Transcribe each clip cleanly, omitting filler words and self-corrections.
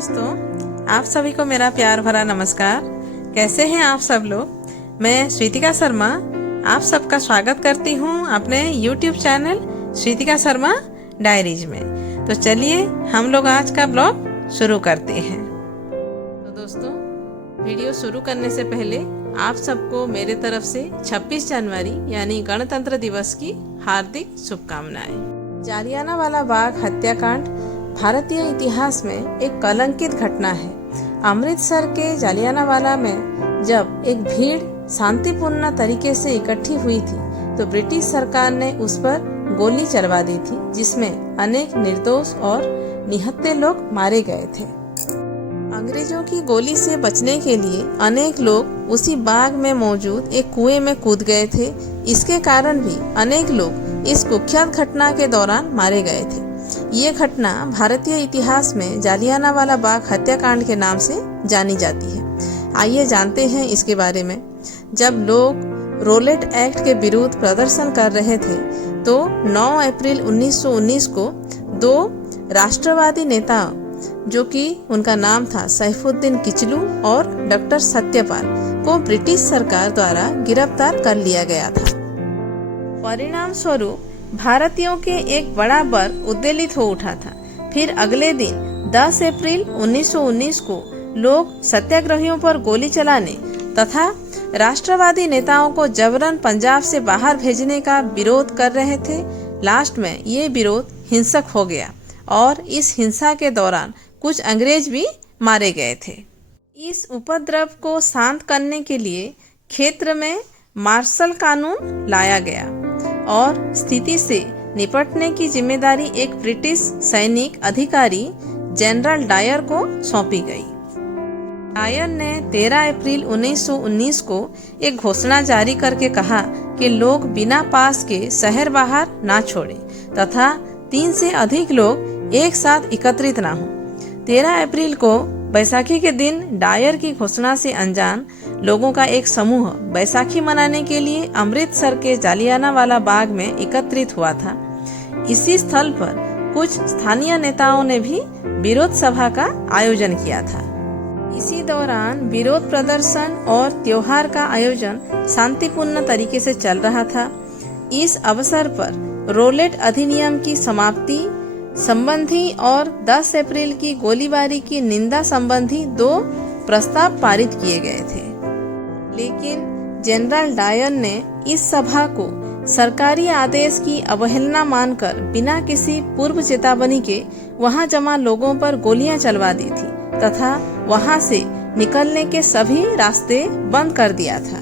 दोस्तों, आप सभी को मेरा प्यार भरा नमस्कार। कैसे हैं आप सब लोग। मैं श्रीतिका शर्मा आप सबका स्वागत करती हूं अपने YouTube चैनल श्रीतिका शर्मा डायरीज में। तो चलिए हम लोग आज का ब्लॉग शुरू करते हैं। तो दोस्तों, वीडियो शुरू करने से पहले आप सबको मेरे तरफ से 26 जनवरी यानी गणतंत्र दिवस की हार्दिक शुभकामनाएं। जालियानवाला बाग हत्याकांड भारतीय इतिहास में एक कलंकित घटना है। अमृतसर के जालियानवाला में जब एक भीड़ शांतिपूर्ण तरीके से इकट्ठी हुई थी तो ब्रिटिश सरकार ने उस पर गोली चलवा दी थी, जिसमें अनेक निर्दोष और निहत्थे लोग मारे गए थे। अंग्रेजों की गोली से बचने के लिए अनेक लोग उसी बाग में मौजूद एक कुएं में कूद गए थे। इसके कारण भी अनेक लोग इस कुख्यात घटना के दौरान मारे गए थे। ये घटना भारतीय इतिहास में जालियानवाला बाग हत्याकांड के नाम से जानी जाती है। आइए जानते हैं इसके बारे में। जब लोग रोलेट एक्ट के विरुद्ध प्रदर्शन कर रहे थे तो 9 अप्रैल 1919 को दो राष्ट्रवादी नेता, जो कि उनका नाम था सैफुद्दीन किचलू और डॉक्टर सत्यपाल, को ब्रिटिश सरकार द्वारा गिरफ्तार कर लिया गया था। परिणाम स्वरूप भारतीयों के एक बड़ा वर्ग उद्वेलित हो उठा था। फिर अगले दिन 10 अप्रैल 1919 को लोग सत्याग्रहियों पर गोली चलाने तथा राष्ट्रवादी नेताओं को जबरन पंजाब से बाहर भेजने का विरोध कर रहे थे। लास्ट में ये विरोध हिंसक हो गया और इस हिंसा के दौरान कुछ अंग्रेज भी मारे गए थे। इस उपद्रव को शांत करने के लिए क्षेत्र में मार्शल कानून लाया गया और स्थिति से निपटने की जिम्मेदारी एक ब्रिटिश सैनिक अधिकारी जनरल डायर को सौंपी गई। डायर ने 13 अप्रैल 1919 को एक घोषणा जारी करके कहा कि लोग बिना पास के शहर बाहर ना छोड़ें तथा 3 से अधिक लोग एक साथ एकत्रित ना हों। 13 अप्रैल को बैसाखी के दिन डायर की घोषणा से अनजान लोगों का एक समूह बैसाखी मनाने के लिए अमृतसर के जालियानवाला बाग में एकत्रित हुआ था। इसी स्थल पर कुछ स्थानीय नेताओं ने भी विरोध सभा का आयोजन किया था। इसी दौरान विरोध प्रदर्शन और त्योहार का आयोजन शांतिपूर्ण तरीके से चल रहा था। इस अवसर पर रोलेट अधिनियम की समाप्ति संबंधी और 10 अप्रैल की गोलीबारी की निंदा संबंधी 2 प्रस्ताव पारित किए गए थे। लेकिन जनरल डायर ने इस सभा को सरकारी आदेश की अवहेलना मानकर बिना किसी पूर्व चेतावनी के वहां जमा लोगों पर गोलियां चलवा दी थी तथा वहां से निकलने के सभी रास्ते बंद कर दिया था।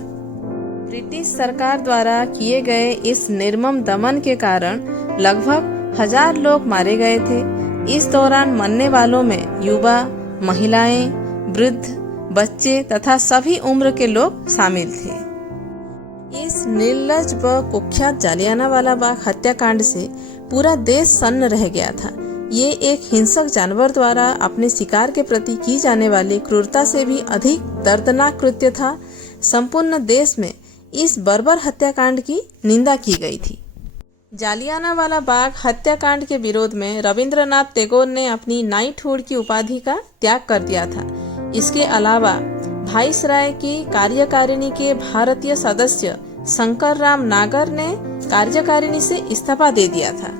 ब्रिटिश सरकार द्वारा किए गए इस निर्मम दमन के कारण लगभग 1000 लोग मारे गए थे। इस दौरान मरने वालों में युवा, महिलाएं, वृद्ध, बच्चे तथा सभी उम्र के लोग शामिल थे। इस निर्लज्ज व कुख्यात जालियानवाला बाग हत्याकांड से पूरा देश सन्न रह गया था। ये एक हिंसक जानवर द्वारा अपने शिकार के प्रति की जाने वाली क्रूरता से भी अधिक दर्दनाक कृत्य था। संपूर्ण देश में इस बर्बर हत्याकांड की निंदा की गई थी। जालियानवाला बाग हत्याकांड के विरोध में रविंद्रनाथ टैगोर ने अपनी नाइटहुड की उपाधि का त्याग कर दिया था। इसके अलावा वाइसराय की कार्यकारिणी के भारतीय सदस्य शंकरराव नागर ने कार्यकारिणी से इस्तीफा दे दिया था।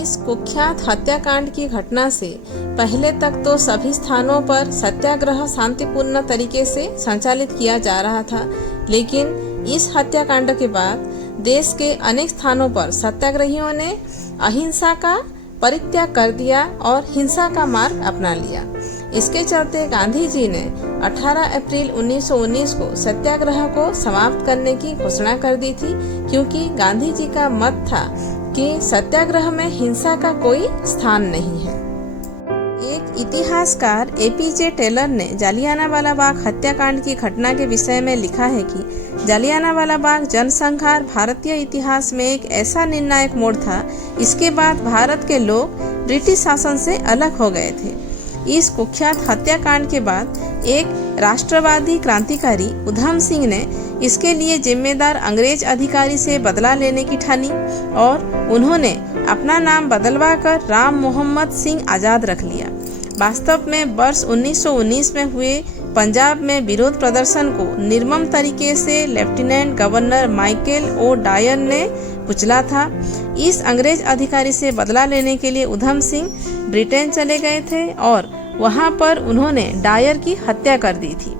इस कुख्यात हत्याकांड की घटना से पहले तक तो सभी स्थानों पर सत्याग्रह शांतिपूर्ण तरीके से संचालित किया जा रहा था, लेकिन इस हत्याकांड के बाद देश के अनेक स्थानों पर सत्याग्रहियों ने अहिंसा का परित्याग कर दिया और हिंसा का मार्ग अपना लिया। इसके चलते गांधी जी ने 18 अप्रैल 1919 को सत्याग्रह को समाप्त करने की घोषणा कर दी थी, क्योंकि गांधी जी का मत था कि सत्याग्रह में हिंसा का कोई स्थान नहीं है। एक इतिहासकार एपीजे टेलर ने जालियानवाला बाग हत्याकांड की घटना के विषय में लिखा है कि जालियानवाला बाग जनसंहार भारतीय इतिहास में एक ऐसा निर्णायक मोड़ था। इसके बाद भारत के लोग ब्रिटिश शासन से अलग हो गए थे। इस कुख्यात हत्याकांड के बाद एक राष्ट्रवादी क्रांतिकारी उधम सिंह ने इसके लिए जिम्मेदार अंग्रेज अधिकारी से बदला लेने की ठानी और उन्होंने अपना नाम बदलवाकर राम मोहम्मद सिंह आज़ाद रख लिया। वास्तव में वर्ष 1919 में हुए पंजाब में विरोध प्रदर्शन को निर्मम तरीके से lieutenant governor Michael O'Dwyer ने कुचला था। इस अंग्रेज अधिकारी से बदला लेने के लिए उधम सिंह ब्रिटेन चले गए थे और वहां पर उन्होंने डायर की हत्या कर दी थी।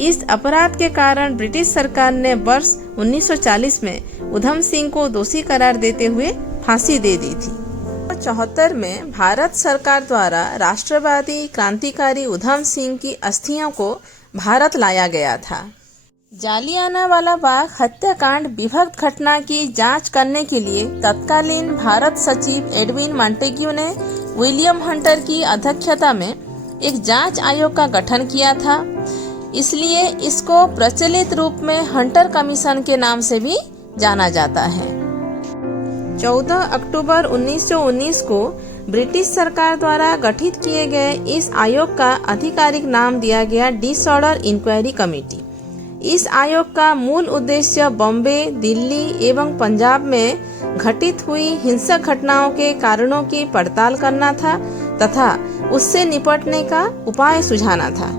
इस अपराध के कारण ब्रिटिश सरकार ने वर्ष 1940 में उधम सिंह को दोषी करार देते हुए फांसी दे दी थी। 1974 में भारत सरकार द्वारा राष्ट्रवादी क्रांतिकारी उधम सिंह की अस्थियों को भारत लाया गया था। जालियानवाला बाग हत्याकांड विभक्त घटना की जांच करने के लिए तत्कालीन भारत सचिव एडविन मॉन्टेग्यू ने विलियम हंटर की अध्यक्षता में एक जांच आयोग का गठन किया था। इसलिए इसको प्रचलित रूप में हंटर कमीशन के नाम से भी जाना जाता है। 14 अक्टूबर 1919 को ब्रिटिश सरकार द्वारा गठित किए गए इस आयोग का आधिकारिक नाम दिया गया डिसऑर्डर इंक्वायरी कमेटी। इस आयोग का मूल उद्देश्य बॉम्बे, दिल्ली एवं पंजाब में घटित हुई हिंसक घटनाओं के कारणों की पड़ताल करना था तथा उससे निपटने का उपाय सुझाना था।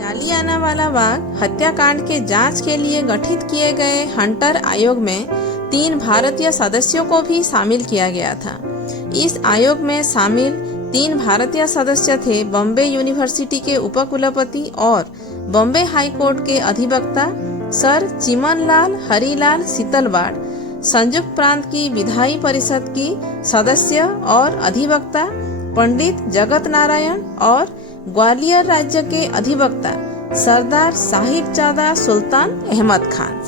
जालियानवाला बाग हत्याकांड के जांच के लिए गठित किए गए हंटर आयोग में 3 भारतीय सदस्यों को भी शामिल किया गया था। इस आयोग में शामिल 3 भारतीय सदस्य थे बॉम्बे यूनिवर्सिटी के उपकुलपति और बॉम्बे हाई कोर्ट के अधिवक्ता सर चिमनलाल हरिलाल सीतलवाड़, संयुक्त प्रांत की विधायी परिषद की सदस्य और अधिवक्ता पंडित जगत नारायण और ग्वालियर राज्य के अधिवक्ता सरदार साहिबजादा सुल्तान अहमद खान।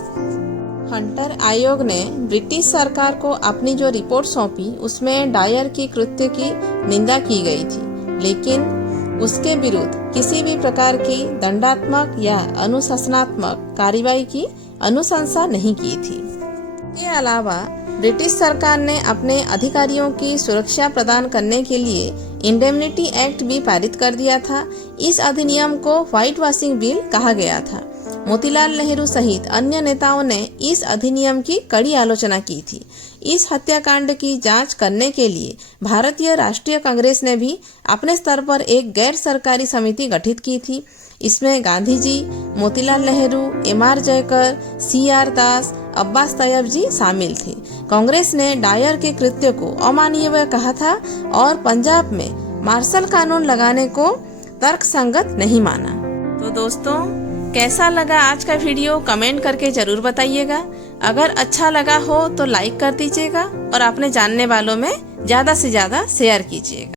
हंटर आयोग ने ब्रिटिश सरकार को अपनी जो रिपोर्ट सौंपी उसमें डायर की कृत्य की निंदा की गई थी, लेकिन उसके विरुद्ध किसी भी प्रकार की दंडात्मक या अनुशासनात्मक कार्रवाई की अनुशंसा नहीं की थी। इसके अलावा ब्रिटिश सरकार ने अपने अधिकारियों की सुरक्षा प्रदान करने के लिए इंडेमनिटी एक्ट भी पारित कर दिया था। इस अधिनियम को व्हाइट वॉशिंग बिल कहा गया था। मोतीलाल नेहरू सहित अन्य नेताओं ने इस अधिनियम की कड़ी आलोचना की थी। इस हत्याकांड की जांच करने के लिए भारतीय राष्ट्रीय कांग्रेस ने भी अपने स्तर पर एक गैर सरकारी समिति गठित की थी। इसमें गांधी जी, मोतीलाल नेहरू, M.R. जयकर, C.R. दास, अब्बास तैयब जी शामिल थे। कांग्रेस ने डायर के कृत्य को अमानवीय कहा था और पंजाब में मार्शल कानून लगाने को तर्कसंगत नहीं माना। तो दोस्तों, कैसा लगा आज का वीडियो कमेंट करके जरूर बताइएगा। अगर अच्छा लगा हो तो लाइक कर दीजिएगा और अपने जानने वालों में ज़्यादा से ज़्यादा शेयर कीजिएगा।